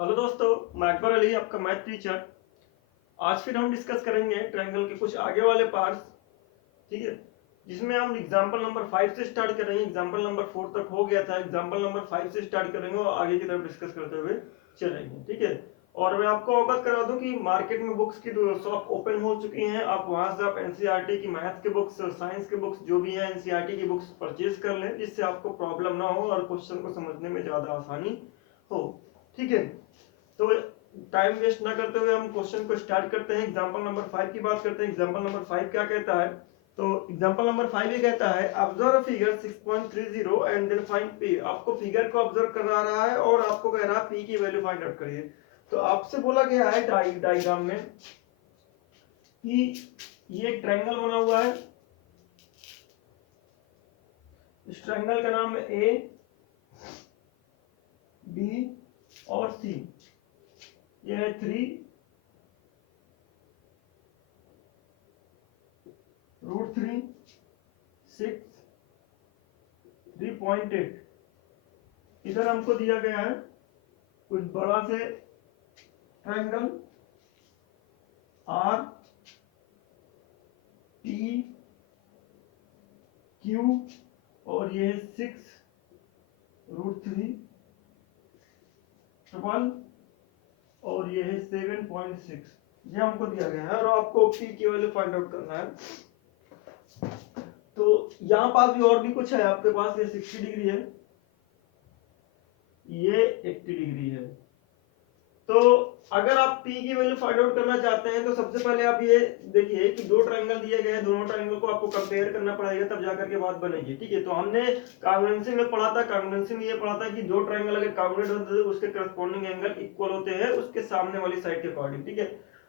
Hello दोस्तों, मैं अकबर अली आपका मैथ टीचर। आज फिर हम डिस्कस करेंगे ट्रायंगल के कुछ आगे वाले पार्ट्स। ठीक है, जिसमें हम एग्जांपल नंबर 5 से स्टार्ट करेंगे। एग्जांपल नंबर 4 तक हो गया था, एग्जांपल नंबर 5 से स्टार्ट करेंगे और आगे की तरफ डिस्कस करते हुए चलेंगे। ठीक है, और मैं आपको अवगत करा दूं कि मार्केट में बुक्स की शॉप ओपन हो चुकी हैं। आप वहां से आप एनसीईआरटी की मैथ के बुक्स, साइंस के बुक्स जो भी हैं एनसीईआरटी की बुक्स परचेज कर लें, जिससे आपको प्रॉब्लम ना हो और क्वेश्चन को समझने में ज्यादा आसानी हो। ठीक है, तो टाइम वेस्ट ना करते हुए हम क्वेश्चन को स्टार्ट करते हैं। एग्जांपल नंबर 5 की बात करते हैं। एग्जांपल नंबर 5 क्या कहता है? तो एग्जांपल नंबर 5 ये कहता है observe figure 6.30 and then find P. आपको फिगर को ऑब्जर्व करा रहा है और आपको कह रहा है पी की वैल्यू फाइंड आउट करिए। तो आपसे बोला गया है डायग्राम में कि ये एक ट्रायंगल बना हुआ है। इस ट्रायंगल का नाम है ए, बी और सी। ये है 3 √3 6 3.8। इधर हमको दिया गया है कुछ बड़ा से ट्रायंगल आर टी क्यू और ये है 6√3 ट्रिपल और ये है 7.6। ये हमको दिया गया है और आपको पी की वैल्यू फाइंड आउट करना है। तो यहाँ पास भी और भी कुछ है आपके पास। ये 60 डिग्री है, ये 80 डिग्री है। तो अगर आप P की वैल्यू फाइंड आउट करना चाहते हैं तो सबसे पहले आप ये देखिए कि दो ट्रायंगल दिए गए हैं, दोनों ट्रायंगल को आपको कंपेयर करना पड़ेगा, तब जाकर के बात बनेगी। ठीक है, तो हमने कॉन्वेंशन में पढ़ा था, कॉन्वेंशन में ये पढ़ा था कि दो ट्रायंगल अगर कॉन्वेंट होते हैं उसके करस्पॉन्डिंग एंगल इक्वल होते हैं उसके सामने वाली साइड के अकॉर्डिंग। ठीक है,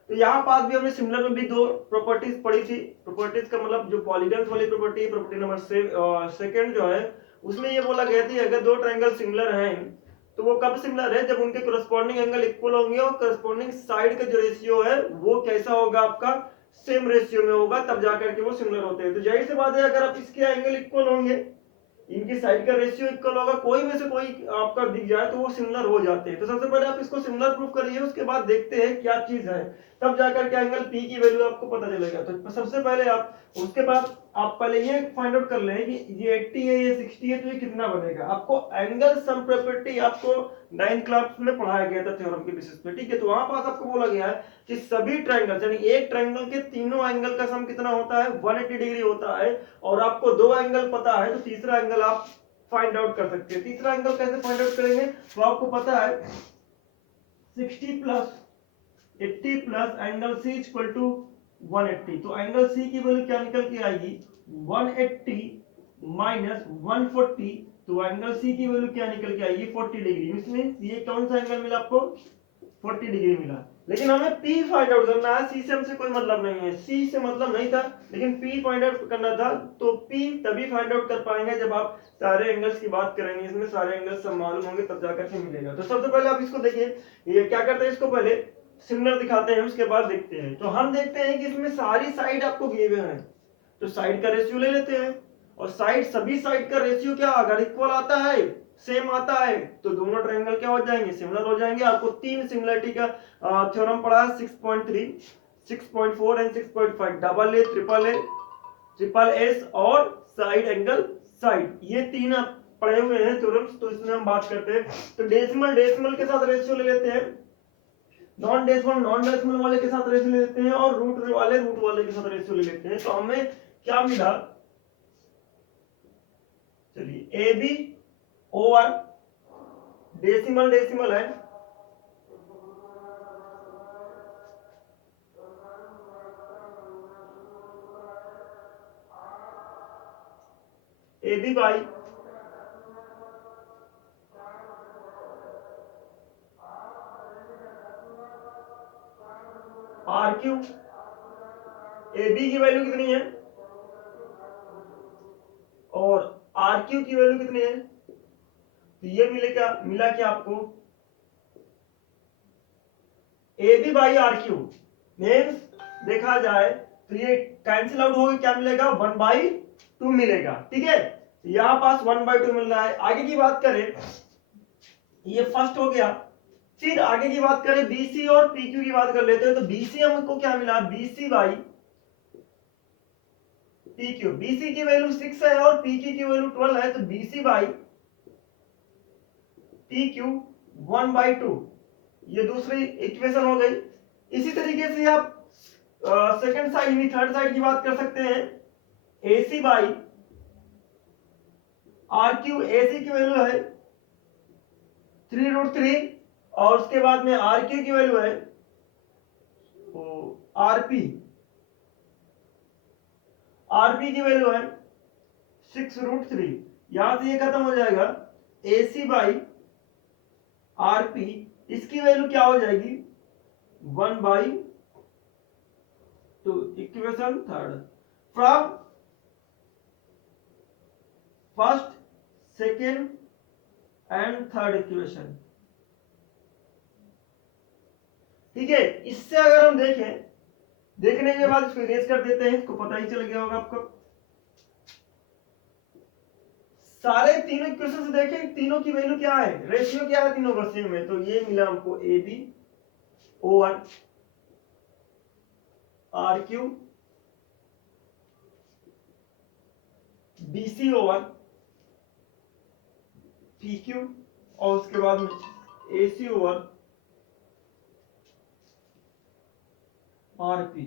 तो यहाँ पास भी हमने सिमिलर में भी दो प्रॉपर्टीज पढ़ी थी। प्रॉपर्टीज का मतलब जो पॉलीगन्स वाली प्रॉपर्टी, प्रॉपर्टी नंबर सेकंड जो है, उसमें ये बोला गया था अगर दो ट्रायंगल सिमिलर हैं तो वो कब सिमिलर है? जब उनके करस्पॉन्डिंग एंगल इक्वल होंगे और करस्पॉन्डिंग साइड का जो रेशियो है वो कैसा होगा? आपका सेम रेशियो में होगा, तब जाकर के वो सिमिलर होते हैं। तो जाहिर सी बात है अगर आप इसके एंगल इक्वल होंगे, इनकी साइड का रेशियो इक्वल होगा, कोई में से कोई आपका दिख जाए तो वो सिमिलर हो जाते हैं। तो सबसे पहले आप इसको सिमिलर प्रूफ करिए, उसके बाद देखते हैं क्या चीज है, तब जाकर के एंगल पी की वैल्यू आपको पता चलेगा। तो सबसे पहले आप उसके बाद आप पहले ये फाइंड आउट कर लें कि ये 80 है, ये 60 है, तो ये कितना बनेगा। आपको एंगल सम प्रॉपर्टी आपको 9th क्लास में पढ़ाया गया था थ्योरम के बेसिस पे। ठीक है, तो वहां पास आपको बोला गया है कि सभी ट्रायंगल यानी एक ट्रायंगल के तीनों एंगल का सम कितना होता है? 180 डिग्री होता है। और आपको दो एंगल पता है तो तीसरा एंगल आप फाइंड आउट कर सकते हैं। तीसरा एंगल कैसे फाइंड आउट करेंगे? तो आपको पता है 60 plus 80 plus angle C equal to 180। तो एंगल सी की वैल्यू क्या निकल के आएगी? 180 माइनस 140। तो एंगल सी की वैल्यू क्या निकल के आएगी? 40 डिग्री। इसमें ये कौन सा एंगल मिला आपको? 40 डिग्री मिला। लेकिन हमें P फाइंड आउट करना है, C से हमसे कोई मतलब नहीं है, C से मतलब नहीं था, लेकिन P फाइंड आउट करना था। तो P तभी फाइंड आउट कर पाएंगे जब आप सारे एंगल्स की बात करेंगे, इसमें सारे एंगल्स सब मालूम होंगे, तब जाकर के मिलेगा। तो सबसे पहले आप इसको देखिए, ये क्या करते हैं, इसको पहले सिमिलर दिखाते हैं, उसके बाद देखते हैं। तो हम देखते हैं कि इसमें सारी साइड आपको गिवे हैं, तो साइड का रेशियो ले लेते हैं। और साइड, सभी साइड का रेशियो क्या अगर इक्वल आता है, सेम आता है, तो दोनों ट्रायंगल क्या हो जाएंगे? सिमिलर हो जाएंगे। आपको तीन सिमिलरिटी का थ्योरम पढ़ा है, 6.3, 6.4 and 6.5। Double A, triple S और साइड एंगल साइड, ये तीन आप पढ़े हुए हैं थ्योरम्स। तो इसमें हम बात करते हैं। तो डेसिमल के साथ रेशियो ले लेते हैं, नॉन डेसिमल वाले के साथ रेशियो ले लेते हैं, और रूट वाले के साथ रेशियो ले लेते हैं। तो हमें क्या मिला? चलिए, ए बी ओवर डेसिमल है, A B by R Q. A B की वैल्यू कितनी है और आर क्यू की वैल्यू कितनी है? तो ये मिला क्या आपको? A B by R Q means देखा जाए तो ये कैंसिल आउट होगा, क्या मिलेगा? 1/2 मिलेगा। ठीक है, यहां पास 1/2 मिल रहा है। आगे की बात करें, ये फर्स्ट हो गया, फिर आगे की बात करें BC और PQ की बात कर लेते हैं। तो BC हमको क्या मिला, BC बाई PQ। BC की वैल्यू 6 है और PQ की वैल्यू 12 है, तो BC बाई PQ 1/2, ये दूसरी इक्वेशन हो गई। इसी तरीके से आप सेकंड साइड यानी थर्ड साइड की बात कर सकते हैं। AC बाई RQ, AC की वैल्यू है 3√3 और उसके बाद में RQ की वैल्यू है RP, RP की वैल्यू है 6√3। यहां से ये खत्म हो जाएगा। AC बाई RP, इसकी वैल्यू क्या हो जाएगी 1/2। Equation third from first second and third equation. ठीक है, इससे अगर हम देखें, देखने के बाद इसको इरेज कर देते हैं, इसको पता ही चल गया होगा आपको। सारे तीनों इक्वेशन से देखें, तीनों की वैल्यू क्या है, रेशियो क्या है तीनों का सेम है। तो ये मिला हमको AB OR RQ BC OR PQ और उसके बाद में AC OR RP,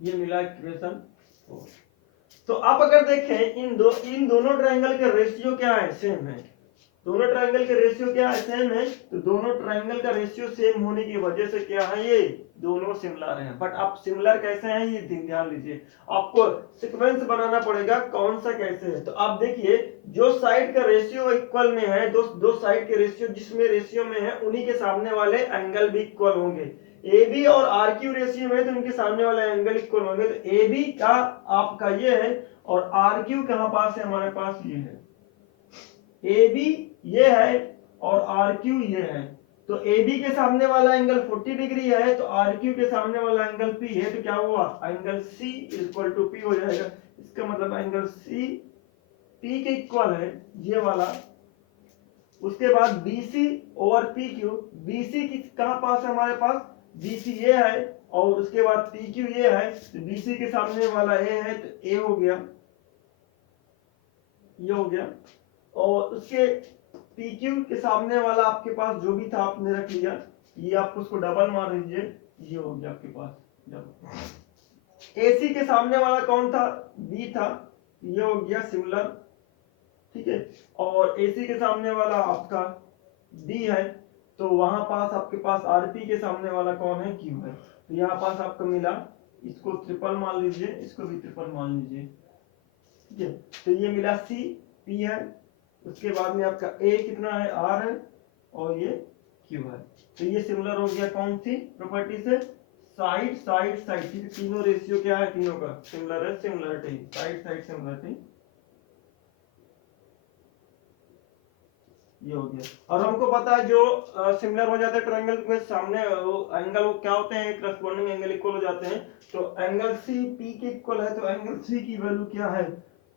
ये मिला इक्वेशन 4। तो आप अगर देखें इन दोनों ट्रायंगल के रेशियो क्या है, सेम है। दोनों ट्रायंगल के रेशियो क्या है, सेम है। तो दोनों ट्रायंगल का रेशियो सेम होने की वजह से क्या है, ये दोनों सिमिलर हैं। बट आप सिमिलर कैसे हैं ये ध्यान लीजिए, आपको सीक्वेंस बनाना पड़ेगा कौन सा कैसे है। तो आप देखिए, जो साइड का रेशियो इक्वल में है, दो साइड के रेशियो जिसमें रेशियो में है, उन्हीं के सामने वाले एंगल भी इक्वल होंगे। AB और RQ रेशियो में है तो उनके सामने वाले एंगल इक्वल होंगे। तो AB का आपका ये है और RQ कहां पास है, हमारे पास ये है। AB ये है और RQ ये है। तो AB के सामने वाला एंगल 40 डिग्री है, तो RQ के सामने वाला एंगल P है। तो क्या हुआ, angle C equal to P हो जाएगा। इसका मतलब एंगल C P के इक्वल है, ये वाला। उसके बाद BC और PQ, BC की कहां पास है हमारे पास, BC ये है और उसके बाद PQ ये है। तो BC के सामने वाला A है, तो A हो गया, ये हो गया। और उसके PQ के सामने वाला आपके पास जो भी था आपने रख लिया, ये आप उसको डबल मार लीजिए, ये हो गया आपके पास डबल। AC के सामने वाला कौन था, B था, ये हो गया सिमिलर। ठीक है, और AC के सामने वाला आपका D है, तो वहां पास आपके पास RP के सामने वाला कौन है, Q है। तो यहाँ पास आपको मिला, इसको ट्रिपल मान लीजिए, इसको भी ट्रिपल मान लीजिए। ठीक है, तो ये मिला C P है, उसके बाद में आपका A कितना है, R है और ये Q है। तो ये सिमिलर हो गया कौन सी प्रॉपर्टी से, साइड साइड साइड। तीनों रेशियो क्या है, तीनों का सिमिलर है, सिमिलरिटी, साइड साइड सिमिलरिटी, ये हो गया। और हमको पता है जो सिमिलर हो जाते हैं ट्रायंगल के सामने वो एंगल वो क्या होते हैं, करस्पॉन्डिंग एंगल इक्वल हो जाते हैं। तो एंगल C P के इक्वल है, तो एंगल C की वैल्यू क्या है,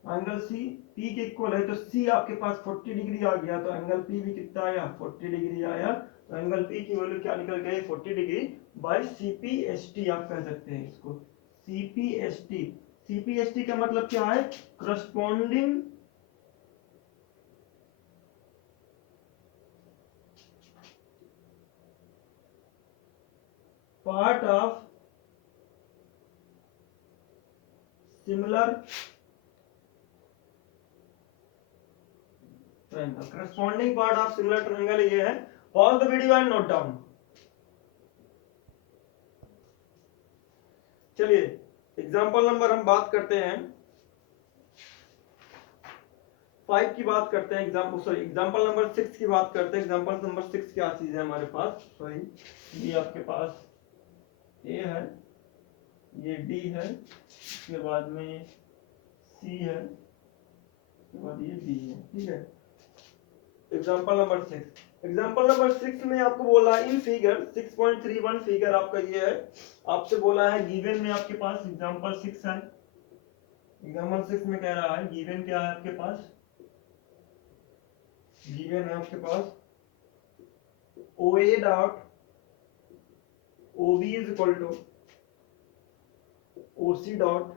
एंगल C P के इक्वल है। तो C आपके पास 40 डिग्री आ गया, तो एंगल P भी कितना आया, 40 डिग्री आया। तो एंगल P की वैल्यू क्या निकल गई, 40 डिग्री बाय CPST आप कह सकते हैं इसको, CPST। CPST का मतलब क्या है, corresponding part of similar triangle, corresponding part of similar triangle ये है। pause the video and note down। चलिए एग्जांपल नंबर हम बात करते हैं 5 की बात करते हैं, एग्जांपल नंबर 6 की बात करते हैं। एग्जांपल नंबर 6 क्या चीज है हमारे पास, सॉरी, ये आपके पास A है, ये D है, उसके बाद में C है, उसके बाद ये B है। ठीक है, एग्जांपल नंबर 6, एग्जांपल नंबर 6 में आपको बोला इन फिगर 6.31 फिगर आपका ये है। आपसे बोला है गिवन में आपके पास एग्जांपल 6 है। एग्जांपल 6 में कह रहा है गिवन क्या है आपके पास, गिवन है आपके पास O A dot O B is equal to O C dot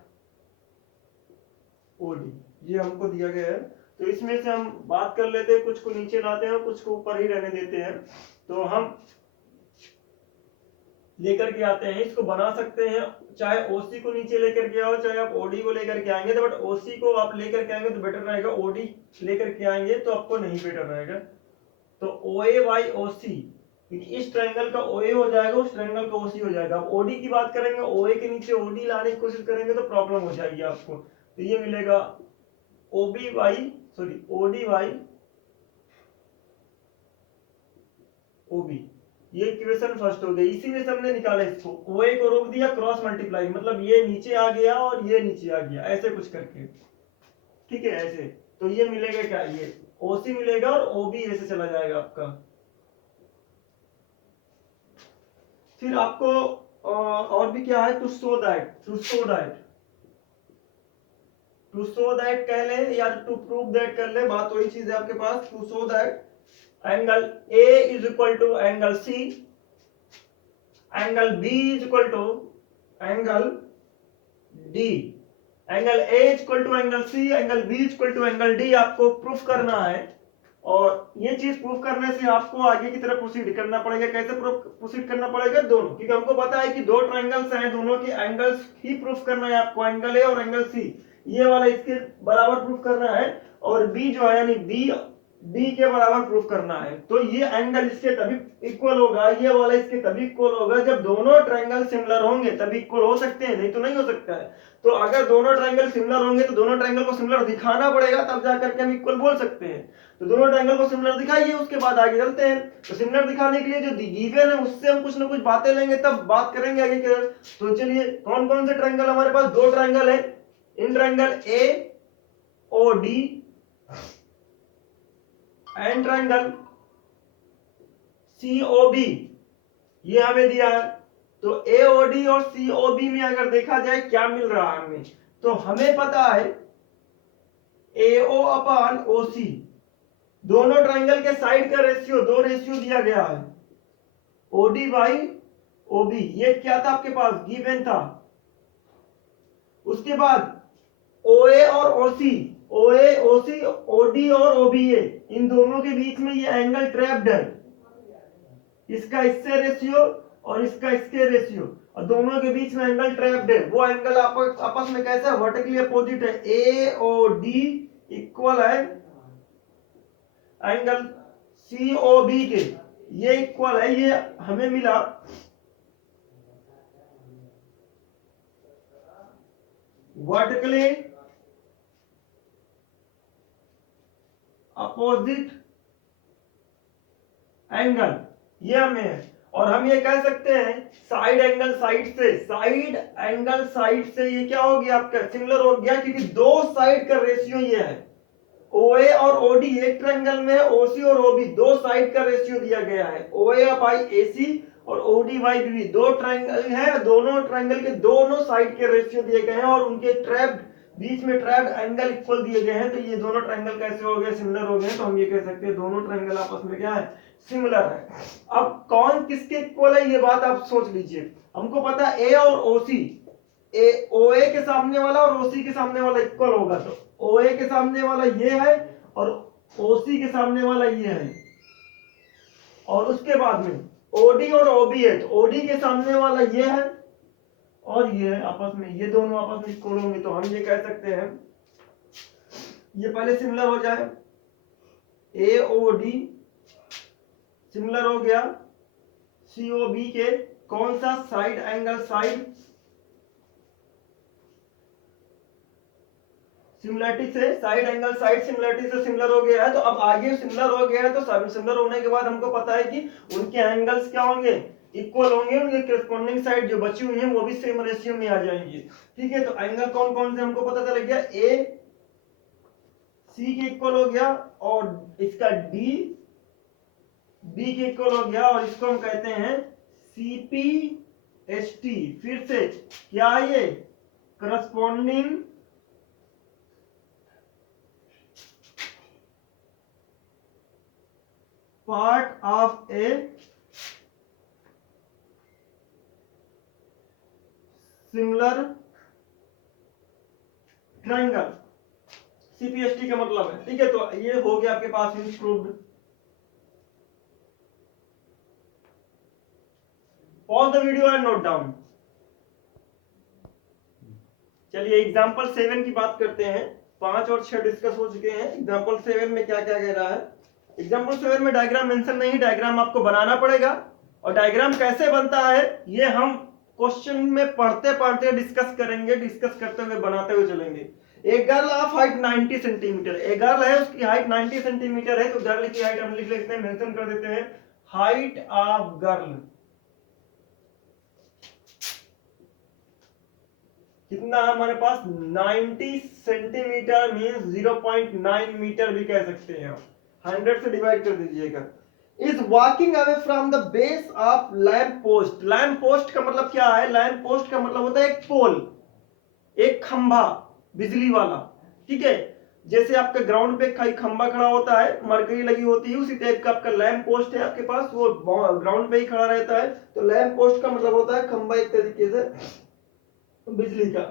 O D, ये हमको दिया गया है। तो इसमें से हम बात कर लेते हैं, कुछ को नीचे लाते हैं कुछ को ऊपर ही रहने देते हैं। तो हम लेकर के आते हैं, इसको बना सकते हैं, चाहे ओसी को नीचे लेकर के आओ, चाहे आप ओडी को लेकर के आएंगे, तो बट ओसी को आप लेकर के आएंगे तो बेटर रहेगा, ओडी लेकर के आएंगे तो आपको नहीं बेटर रहेगा। तो ओ ए बाई ओ सी, इस ट्रायंगल का ओ ए हो जाएगा, उस ट्रायंगल का ओ सी हो जाएगा। अब ओडी की बात करेंगे, ओ ए के नीचे ओडी लाने की कोशिश करेंगे तो प्रॉब्लम हो जाएगी आपको। तो ये मिलेगा ओबी बाई सॉरी ओडी बाई ओबी, ये इक्वेशन फर्स्ट हो गई। इसी में से हमने निकाला इसको, ओ ए को रोक दिया, क्रॉस मल्टीप्लाई, मतलब ये नीचे आ गया और ये नीचे आ गया, ऐसे कुछ करके, ठीक है ऐसे। तो ये मिलेगा क्या, ये ओसी मिलेगा और ओबी ऐसे चला जाएगा आपका। फिर आपको और भी क्या है, टू शो दैट कह ले या टू प्रूव दैट कर ले, बात वही चीज है आपके पास। To show that angle A is equal to angle C, angle B is equal to angle D, angle A is equal to angle C, angle B is equal to angle D, आपको proof करना है। और ये चीज proof करने से आपको आगे की तरफ प्रोसीड करना पड़ेगा। कैसे प्रोसीड करना पड़ेगा, दोनों, क्योंकि हमको पता है कि दो ट्रायंगल्स हैं, दोनों के एंगल्स ही प्रूफ करना है आपको, एंगल ए और एंगल सी, ये वाला इसके बराबर प्रूफ करना है, और बी जो है यानी बी डी के बराबर प्रूफ करना है। तो ये एंगल इसके तभी इक्वल होगा, ये वाला इसके तभी इक्वल होगा जब दोनों ट्रायंगल सिमिलर होंगे, तभी इक्वल हो सकते हैं, नहीं तो नहीं हो सकता है। तो अगर दोनों ट्रायंगल सिमिलर होंगे तो दोनों ट्रायंगल को सिमिलर दिखाना पड़ेगा, तब जाकर के हम इक्वल बोल सकते हैं। तो दोनों ट्रायंगल को सिमिलर दिखाइए, उसके बाद आगे चलते हैं। तो सिमिलर दिखाने के लिए जो गिवन है उससे हम कुछ ना कुछ बातें लेंगे, तब बात करेंगे आगे के। तो चलिए, कौन कौन से ट्रायंगल हमारे पास, दो ट्रायंगल है, in triangle A O D and triangle C O B, ये हमें दिया है। तो एओडी और सीओबी में अगर देखा जाए क्या मिल रहा है हमें, तो हमें पता है एओ अपान ओसी, दोनों ट्रायंगल के साइड का रेशियो, दो रेशियो दिया गया है, ओडी बाई ओबी, ये क्या था आपके पास, गिवन था। उसके बाद ओए और ओसी, ओए ओसी ओडी और ओबीए, इन दोनों के बीच में ये एंगल ट्रैप्ड है, इसका इससे रेशियो और इसका इसके रेशियो, और दोनों के बीच में एंगल ट्रैप्ड है। वो एंगल आपस में कैसा है, वर्टिकली अपोजिट है, ए ओ डी इक्वल है एंगल सी ओ बी के, ये इक्वल है, ये हमें मिला वर्टिकली अपोजिट एंगल, ये हमें है। और हम ये कह सकते हैं साइड एंगल साइड से, साइड एंगल साइड से ये क्या हो गया आपका, सिमिलर हो गया, क्योंकि दो साइड का रेशियो ये है, ओए और ओडी एक ट्रायंगल में, ओसी और ओबी दो साइड का रेशियो दिया गया है, ओए बाई एसी और ओडी बाई बीबी, दो ट्रायंगल है, दोनों ट्रायंगल के दोनों साइड के रेशियो दिए गए हैं, और उनके ट्रैप्ड बीच में ट्रैप्ड एंगल इक्वल दिए गए हैं। तो ये दोनों ट्रायंगल कैसे हो गए, सिमिलर हो गए। तो हम ये कह सकते हैं दोनों ट्रायंगल आपस में क्या है, सिमिलर है। अब कौन किसके इक्वल है, ये बात आप सोच लीजिए। हमको पता है ए और ओसी, ए ओए के सामने वाला और ओसी के सामने वाला इक्वल होगा, तो ओए के सामने वाला ये है और ओसी के सामने वाला ये है, और उसके बाद में ओडी और ओबी है, तो ओडी के सामने वाला ये है और ये है, आपस में ये दोनों आपस में इक्वल होंगे। तो हम ये कह सकते हैं, ये पहले सिमिलर हो जाए, ए ओ डी सिमिलर हो गया सी ओ बी के, कौन सा, साइड एंगल साइड सिमिलरिटी से, साइड एंगल साइड सिमिलरिटी से सिमिलर हो गया है। तो अब आगे सिमिलर हो गया है, तो सिमिलर होने के बाद हमको पता है कि उनके एंगल्स क्या होंगे, इक्वल होंगे, उनके करस्पॉन्डिंग साइड जो बची हुई है वो भी सेम रेशियो में आ जाएंगी। ठीक है, तो एंगल कौन कौन से हमको पता चल गया, ए सी के इक्वल हो गया, और इसका डी बी के इक्वल हो गया, और इसको हम कहते हैं सीपी एच टी। फिर से क्या है ये, corresponding part of a similar triangle, CPST का मतलब है। ठीक है, तो ये हो गया आपके पास proved. Pause the video and note down. चलिए एग्जांपल 7 की बात करते हैं। 5 और 6 डिस्कस हो चुके हैं। एग्जांपल 7 में क्या क्या कह रहा है? एग्जांपल 7 में डायग्राम मेंशन नहीं, डायग्राम आपको बनाना पड़ेगा। और डायग्राम कैसे बनता है ये हम क्वेश्चन में पढ़ते पढ़ते डिस्कस करेंगे, डिस्कस करते हुए बनाते हुए चलेंगे। एक गर्ल ऑफ हाइट 90 सेंटीमीटर, एक गर्ल है उसकी हाइट 90 सेंटीमीटर है, तो गर्ल की हाइट हम लिख लेते हैं, मेंशन कर देते हैं हाइट ऑफ गर्ल कितना हमारे पास 90 सेंटीमीटर मींस 0.9 मीटर भी कह सकते हैं आप। 100 से डिवाइड कर दीजिएगा। Is walking away from the base of lamp post. Lamp post का मतलब क्या है? लैंप पोस्ट का मतलब होता है एक पोल, एक खंभा बिजली वाला। ठीक है, जैसे आपके ग्राउंड पे कई खंभा खड़ा होता है, मरकरी लगी होती है, उसी टाइप का आपका लैंप पोस्ट है आपके पास, वो ग्राउंड पे ही खड़ा रहता है। तो लैंप पोस्ट का मतलब होता है खंभा, एक तरीके से बिजली का।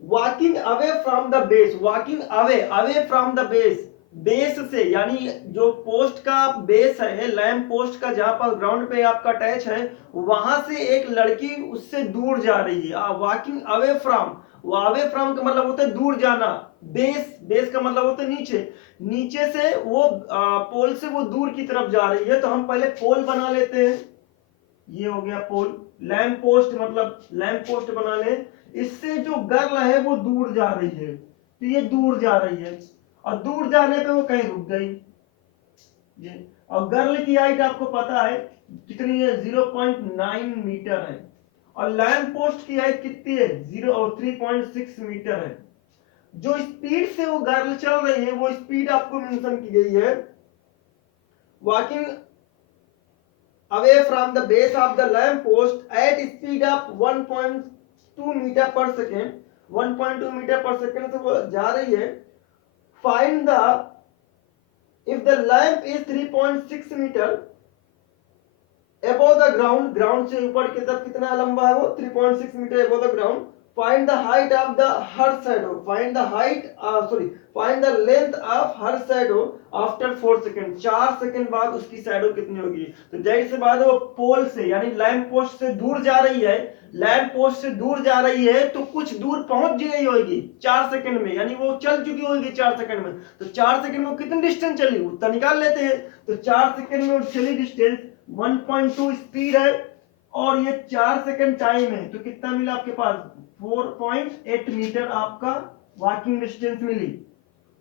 Walking away from the base, walking away, away from the base, base से, यानी जो पोस्ट का बेस है, लैंप पोस्ट का जहां पर ग्राउंड पे आपका अटैच है, वहां से एक लड़की उससे दूर जा रही है। Walking away from, away from का मतलब होता है दूर जाना। बेस, बेस का मतलब होता है नीचे, नीचे से वो पोल से वो दूर की तरफ जा रही है। तो हम पहले पोल बना लेते हैं, ये हो गया पोल। लैंप पोस्ट मतलब लैंप पोस्ट बना ले। इससे जो गर्ल है वो दूर जा रही है, तो ये दूर जा रही है, और दूर जाने पे वो कहीं रुक गई ये। और गर्ल की हाइट आपको पता है कितनी है? 0.9 मीटर है। और लैंप पोस्ट की हाइट कितनी है? 3.6 मीटर है। जो स्पीड से वो गर्ल चल रही है वो स्पीड आपको मेंशन की गई है। Walking away from the base of the lamp post at speed of 1.2 meter per second, 1.2 meter per second से वो जा रही है। find the, if the lamp is 3.6 meter above the ground, ground से ऊपर की तरफ कितना लंबा है वो? 3.6 meter above the ground. Find the height of the her shadow, find the height, find the length of her shadow after 4 second, 4 second बाद उसकी शैडो कितनी होगी? तो जाहिर सी बात है वो पोल से यानी लैंप पोस्ट से दूर जा रही है। लैंप पोस्ट से दूर जा रही है तो कुछ दूर पहुंच गई होगी 4 सेकंड में, यानी वो चल चुकी होगी 4 सेकंड में। तो 4 सेकंड में कितनी डिस्टेंस चली उतना निकाल लेते हैं। तो 4 सेकंड में चली डिस्टेंस 1.2 स्पीड है और ये 4 सेकंड टाइम है, तो कितना मिला आपके पास? 4.8 मीटर आपका वॉकिंग डिस्टेंस मिली।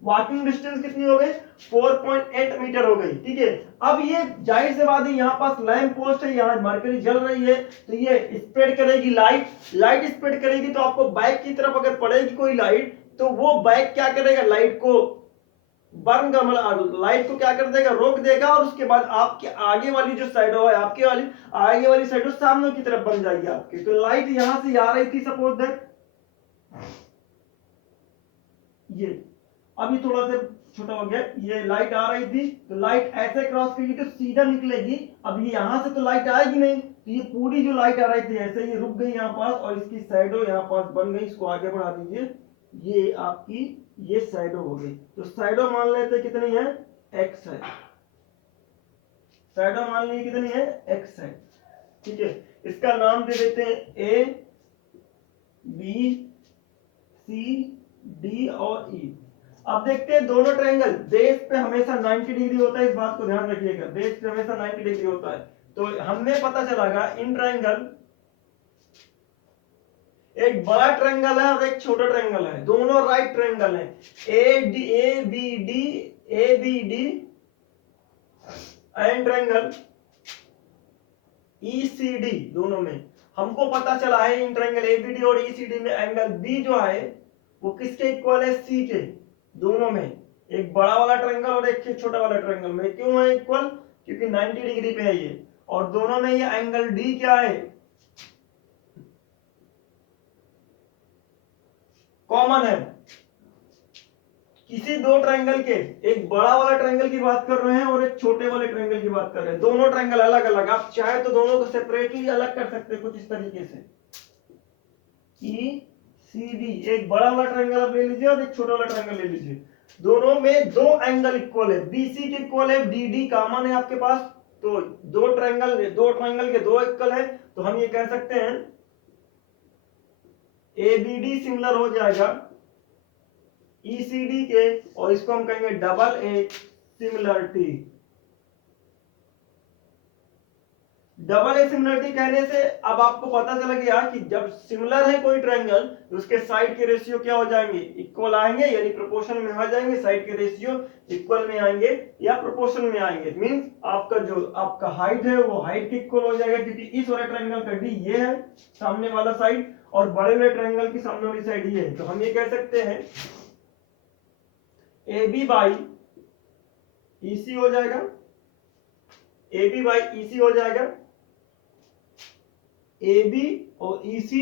वॉकिंग डिस्टेंस कितनी हो गई? 4.8 मीटर हो गई। ठीक है, अब ये जाहिर से बात है यहाँ पास लैंप पोस्ट है, यहाँ मरकरी जल रही है, तो ये स्प्रेड करेगी लाइट, लाइट स्प्रेड करेगी तो आपको बैक की तरफ अगर पड़ेगी कोई लाइट तो वो बैक क्या करेगा? लाइट को बर्न का मतलब लाइट को क्या कर देगा? रोक देगा। और उसके बाद आपके आगे वाली जो साइडो है, आपके वाली आगे वाली साइडो सामने की तरफ बन जाएगी आपकी। तो लाइट यहां से आ रही थी सपोज दैट ये, अभी थोड़ा सा छोटा हो गया, ये लाइट आ रही थी तो लाइट ऐसे क्रॉस करेगी तो सीधा निकलेगी। अब ये यहां से तो लाइट आएगी नहीं, तो ये पूरी जो लाइट आ रही थी ऐसे ये रुक गई यहाँ पास और इसकी साइडो यहाँ पास बन गई। इसको आगे बढ़ा दीजिए, ये आपकी ये साइडो हो गई। तो साइडो मान लेते कितनी है? x है। साइडो मान लीजिए कितनी है? x है। ठीक है, इसका नाम दे देते हैं a b c d और e। अब देखते हैं दोनों ट्रायंगल बेस पे हमेशा 90 डिग्री होता है, इस बात को ध्यान रखिएगा, बेस पे हमेशा 90 डिग्री होता है। तो हमें पता चलागा इन ट्रायंगल एक बड़ा ट्रायंगल है और एक छोटा ट्रायंगल है, दोनों राइट ट्रायंगल है। A B D and triangle ECD, दोनों में हमको पता चला है इन ट्रायंगल एबीडी और ईसीडी में एंगल बी जो है वो किसके इक्वल है? सी के। दोनों में एक बड़ा वाला ट्रायंगल और एक छोटा वाला ट्रायंगल में क्यों है इक्वल? क्योंकि 90 डिग्री पे है ये। और दोनों में ये एंगल डी क्या है? कॉमन है। किसी दो ट्रायंगल के, एक बड़ा वाला ट्रायंगल की बात कर रहे हैं और एक छोटे वाले ट्रायंगल की बात कर रहे हैं, दोनों ट्रायंगल अलग अलग, आप चाहे तो दोनों को सेपरेटली अलग कर सकते हैं कुछ इस तरीके से। ECD एक बड़ा वाला ट्रायंगल आप ले लीजिए और एक छोटा वाला ट्रायंगल ले लीजिए, दोनों में दो एंगल इक्वल है, BC के इक्वल है, DD कॉमन है आपके पास, तो दो ट्रायंगल के दो इक्वल है, तो हम ये कह सकते हैं ABD सिमिलर हो जाएगा ECD के, और इसको हम कहेंगे double A similarity. Double A similarity कहने से अब आपको पता चल गया कि जब सिमिलर है कोई ट्रायंगल तो उसके साइड के रेशियो क्या हो जाएंगे, इक्वल आएंगे, यानी प्रोपोर्शन में आ जाएंगे, साइड के रेशियो इक्वल में आएंगे या प्रोपोर्शन में आएंगे। मींस आपका जो आपका हाइट है वो हाइट के इक्वल हो जाएगा, क्योंकि इस वाले ट्रायंगल का डी ये है सामने वाला साइड और बड़े वाले ट्रायंगल की सामने वाली साइड ये है, तो हम ये कह सकते हैं AB बाई EC हो जाएगा, AB बाई EC हो जाएगा, AB और EC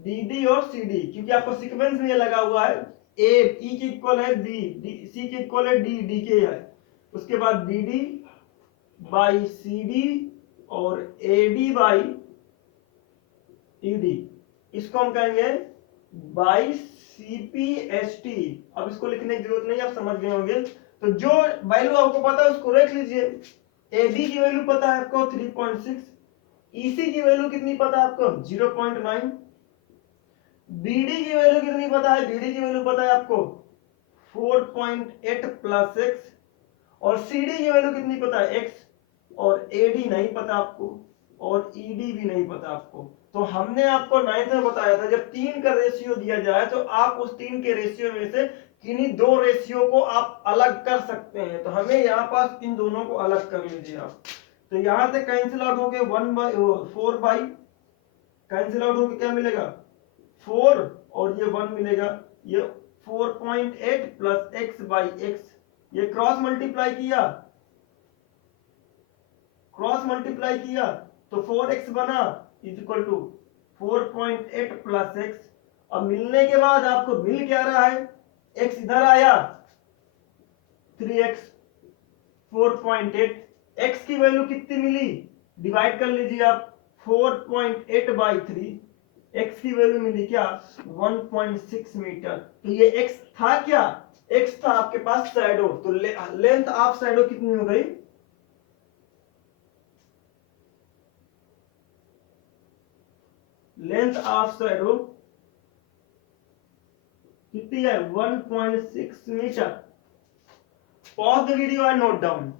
DD और CD, क्योंकि आपको सीक्वेंस में ये लगा हुआ है, E की इक्वल है D, C की इक्वल है D, D के है, उसके बाद DD बाई CD और AD बाई ED, इसको हम कहेंगे बाई CPST। अब इसको लिखने की जरूरत नहीं, आप समझ गए होंगे। तो जो वैल्यू आपको पता है उसको रख लीजिए। AB की वैल्यू पता है आपको 3.6, EC की वैल्यू कितनी पता है आपको 0.9, BD की वैल्यू कितनी पता है, BD की वैल्यू पता है आपको 4.8 प्लस x, और CD की वैल्यू कितनी पता है x, और AD नहीं पता आपको और ED भी नहीं पता आपको। तो हमने आपको 9th में बताया था जब 3 का रेशियो दिया जाए तो आप उस 3 के रेशियो में से किन्हीं दो रेशियो को आप अलग कर सकते हैं, तो हमें यहाँ पास इन दोनों को अलग कर लीजिए आप। तो यहां से कैंसिल आउट हो गए 4 बाई, कैंसिल आउट होके क्या मिलेगा 4 और ये 1 मिलेगा, ये 4.8 प्लस x बाई x, ये क्रॉस मल्टीप्लाई किया तो 4x बना is equal to 4.8 plus x। अब मिलने के बाद आपको मिल क्या रहा है, x इधर आया 3x 4.8, x की वैल्यू कितनी मिली, डिवाइड कर लीजिए आप 4.8 बाई 3, x की वैल्यू मिली क्या 1.6 मीटर। तो ये x था क्या, x था आपके पास शैडो, तो लेंथ ऑफ शैडो कितनी हो गई, लेंथ ऑफ शैडो कितनी है 1.6 metre. Pause the video and note down.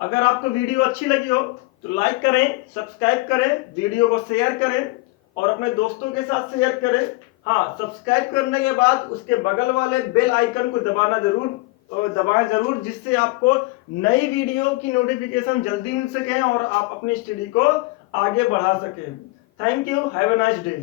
अगर आपको वीडियो अच्छी लगी हो तो लाइक करें, सब्सक्राइब करें, वीडियो को शेयर करें और अपने दोस्तों के साथ शेयर करें। हाँ, सब्सक्राइब करने के बाद उसके बगल वाले बेल आइकन को दबाएं जरूर, जिससे आपको नई वीडियो की नोटिफिकेशन जल्दी मिल सके और आप अपनी स्टडी को आगे बढ़ा सकें। Thank you, have a nice day.